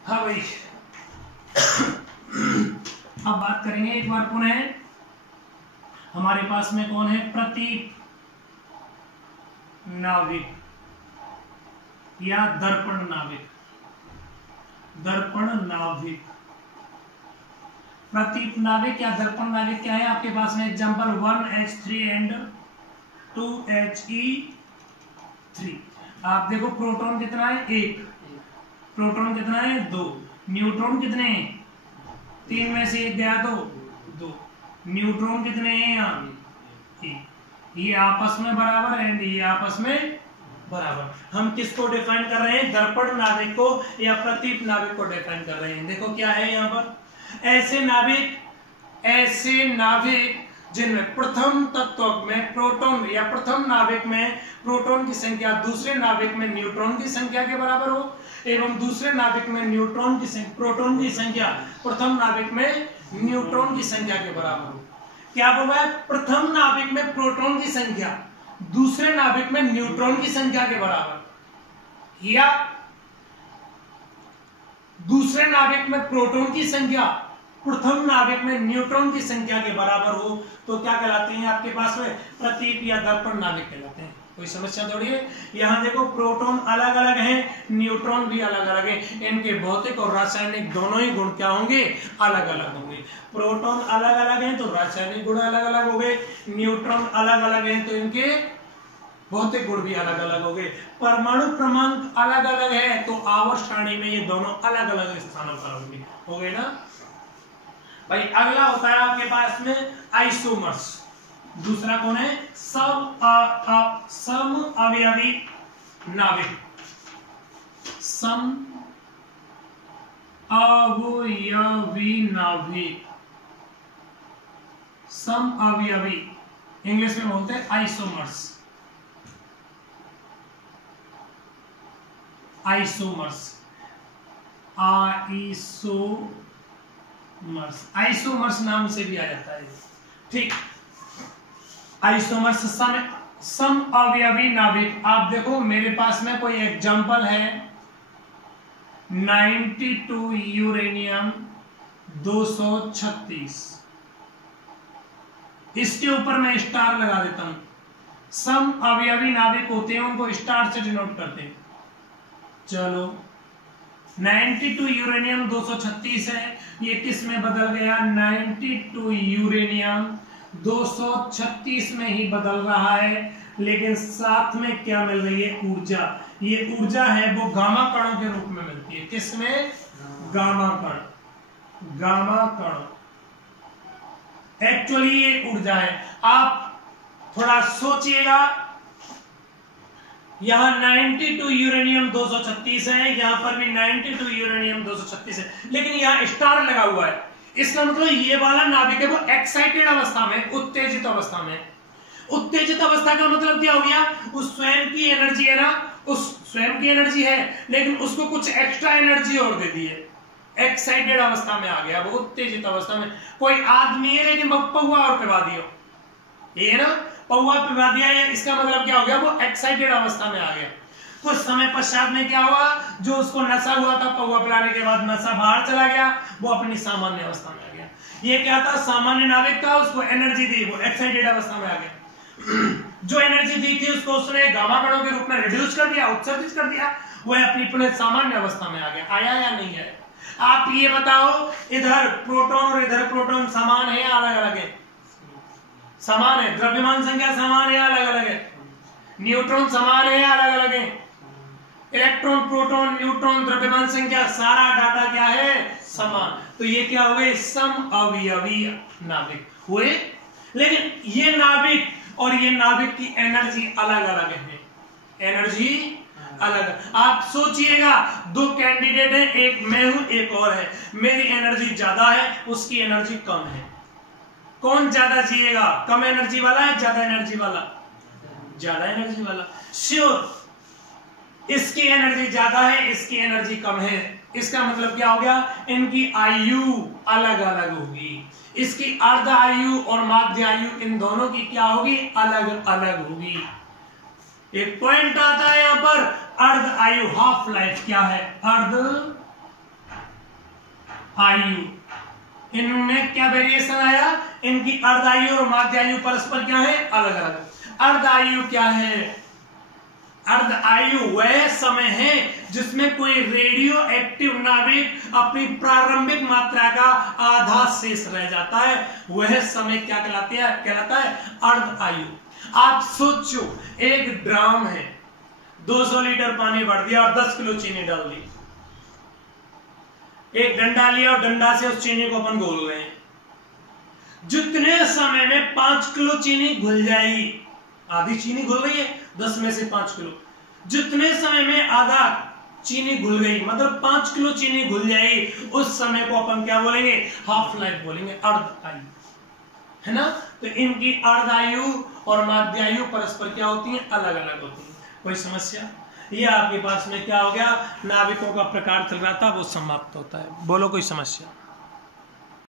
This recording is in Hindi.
हाँ भाई, अब बात करेंगे एक बार पुनः। हमारे पास में कौन है? प्रतीप नाविक या दर्पण नाविक। दर्पण नाविक, प्रतीप नाविक या दर्पण नाविक क्या है आपके पास में? Example 1H3 and 2He3। आप देखो प्रोटॉन कितना है? 1। प्रोटॉन कितना है? 2। न्यूट्रॉन कितने हैं? 3 में से 1 गया तो 2। न्यूट्रॉन कितने हैं यहाँ? 1। ये आपस में बराबर है एंड ये आपस में बराबर। हम किसको डिफाइन कर रहे हैं? दर्पण नाविक को या प्रतीप नाविक को डिफाइन कर रहे हैं। देखो क्या है यहाँ पर? ऐसे नाविक जिनमें प्रथम तत्व में प्रोटॉन या प्रथम नाविक में प्रोटॉन की संख्या दूसरे नाविक में न्यूट्रॉन की संख्या के बराबर हो, एवं दूसरे नाविक में प्रोटॉन की संख्या प्रथम नाविक में न्यूट्रॉन की संख्या के बराबर हो। क्या बोला है? प्रथम नाविक में प्रोटॉन की संख्या दूसरे नाविक में न्यूट्रॉन की संख्या के बराबर, या दूसरे नाविक में प्रोटॉन की संख्या प्रथम नाविक में न्यूट्रॉन की संख्या के बराबर हो, तो क्या कहलाते हैं आपके पास में? प्रतीप या दर्पण नाविक कहलाते हैं। कोई समस्या थोड़ी है। यहाँ देखो प्रोटॉन अलग अलग हैं, न्यूट्रॉन भी अलग अलग है। इनके भौतिक और रासायनिक दोनों ही गुण क्या होंगे? अलग अलग होंगे। प्रोटॉन अलग अलग हैं तो रासायनिक गुण अलग अलग हो गए, न्यूट्रॉन अलग अलग हैं तो इनके भौतिक गुण भी अलग अलग हो गए। परमाणु क्रमांक अलग अलग है तो आवर्त सारणी में ये दोनों अलग अलग स्थानों पर होंगे। हो गए ना भाई। अगला होता है आपके पास में आइसोमर्स। दूसरा कौन है? सम अवयवी नाविक। सम अवयवी नाविक, सम अवयवी, इंग्लिश में बोलते हैं आइसोमर्स। आइसोमर्स, आइसोमर्स नाम से भी आ जाता है। ठीक, आइसोमर्स सम अवयवी नाविक। आप देखो मेरे पास में कोई एग्जांपल है 92 यूरेनियम 236, इसके ऊपर मैं स्टार लगा देता हूं। सम अवयवी नाविक होते हैं उनको स्टार से डिनोट करते हैं। चलो 92 यूरेनियम 236 है, ये किस में बदल गया? 92 यूरेनियम 236 में ही बदल रहा है, लेकिन साथ में क्या मिल रही है? ऊर्जा। ये ऊर्जा है वो गामा कणों के रूप में मिलती है। किसमें? गामा कण। गामा कण एक्चुअली ये ऊर्जा है। आप थोड़ा सोचिएगा, यहां 92 यूरेनियम 236 है, यहां पर भी 92 यूरेनियम 236 है, लेकिन यहां स्टार लगा हुआ है। इसका मतलब ये वाला नाविक है वो एक्साइटेड अवस्था में, उत्तेजित अवस्था में। उत्तेजित अवस्था का मतलब क्या हो गया? उस स्वयं की एनर्जी है ना, उस स्वयं की एनर्जी है, लेकिन उसको कुछ एक्स्ट्रा एनर्जी और दे दी है। एक्साइटेड अवस्था में आ गया वो, उत्तेजित अवस्था में। कोई आदमी है लेकिन पौवा और पिवा दियो, ये ना पौवा पिवा दिया है, इसका मतलब क्या हो गया? वो एक्साइटेड अवस्था में आ गया। कुछ समय पश्चात में क्या हुआ? जो उसको नशा हुआ था पौवा पिलाने के बाद, नशा बाहर चला गया, वो अपनी सामान्य अवस्था में आ गया। ये क्या था? सामान्य नाविक था, उसको एनर्जी दी, वो एक्साइटेड अवस्था में आ गया। जो एनर्जी दी थी उसको उसने गामा कणों के रूप में रिड्यूस कर दिया, उत्सर्जित कर दिया, वह अपनी पुनः सामान्य अवस्था में आ गया। आया या नहीं है? आप ये बताओ, इधर प्रोटॉन और इधर प्रोटॉन समान है या अलग अलग है? समान है। द्रव्यमान संख्या समान है या अलग अलग है? न्यूट्रॉन समान है या अलग अलग है? इलेक्ट्रॉन, प्रोटॉन, न्यूट्रॉन, द्रव्यमान संख्या, सारा डाटा क्या है? समान। तो ये क्या हो गए? सम अवयवी नाविक हुए। लेकिन ये नाविक और ये नाविक की एनर्जी अलग अलग है। एनर्जी अलग। आप सोचिएगा, दो कैंडिडेट हैं, एक मैं हूं एक और है। मेरी एनर्जी ज्यादा है, उसकी एनर्जी कम है। कौन ज्यादा जिएगा? कम एनर्जी वाला है ज्यादा एनर्जी वाला? ज्यादा एनर्जी वाला। श्योर, इसकी एनर्जी ज्यादा है, इसकी एनर्जी कम है। इसका मतलब क्या हो गया? इनकी आयु अलग अलग होगी। इसकी अर्ध आयु और माध्य आयु, इन दोनों की क्या होगी? अलग अलग होगी। एक पॉइंट आता है यहां पर, अर्ध आयु, हाफ लाइफ क्या है? अर्ध आयु, इनमें क्या वेरिएशन आया, इनकी अर्धायु और माध्यायु परस्पर क्या है, अलग अलग। अर्धायु क्या है, अर्ध आयु वह समय है जिसमें कोई रेडियो एक्टिव नाभिक अपनी प्रारंभिक मात्रा का आधा शेष रह जाता है, वह समय क्या कहलाता है अर्ध आयु। आप सोचो, एक ड्राम है, 200 लीटर पानी भर दिया और 10 किलो चीनी डाल दी, एक डंडा लिया और डंडा से उस चीनी को अपन घोल रहे हैं, जितने समय में 5 किलो चीनी घुल जाएगी, आधी चीनी घुल रही है 10 में से 5 किलो, जितने समय में आधा चीनी घुल गई मतलब 5 किलो चीनी घुल जाएगी, उस समय को अपन क्या बोलेंगे, हाफ लाइफ बोलेंगे, अर्ध आयु, है ना। तो इनकी अर्धायु और माध्यायु परस्पर क्या होती हैं, अलग अलग होती हैं। कोई समस्या, ये आपके पास में क्या हो गया, नाविकों का प्रकार चल रहा था वो समाप्त होता है। बोलो कोई समस्या।